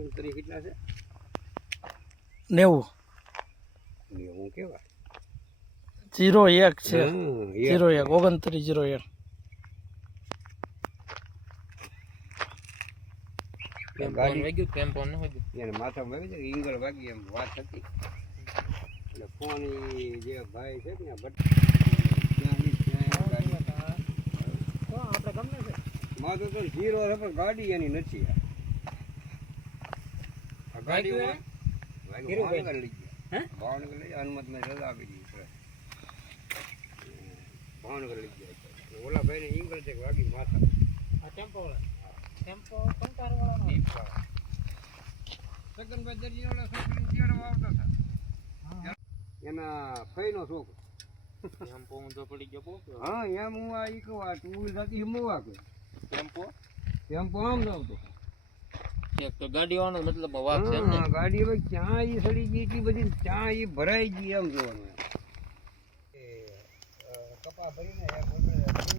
ઓગણત્રીસ કેટલા છે 90 એવું કેવા 01 છે હા, 01 2901 એને માથા વાગી જાય ઈંગળ વાગી એમ વાત હતી એટલે ફોન જે ભાઈ છે ને માથું તો 0 છે પણ ગાડી એની નથી આ ગાડીમાં ભાવનગર લઈ ગયા ભાવનગર લઈ હનુમતમાં રજા આપી દીધી ભાવનગર લઈ ગયા ઓલા ભાઈને ઈંગળ છે વાગી માથા સગનભાઈ દરજી ઓલા છોકરીને તેડવા આવતા હતા એના ફઈનો છોકરો હા એમ હું આ ઈ કહું આ ટુ વ્હીલ થતી મોવા કહું ટેમ્પો આમ આવતો ગાડી વાળો મતલબ વાત છે હા ગાડી હવે ક્યાં ઈ સડી ગઈ એટલી બધી ક્યાં ઈ ભરાઈ ગઈ એમ જોવાનું કપા ભરીને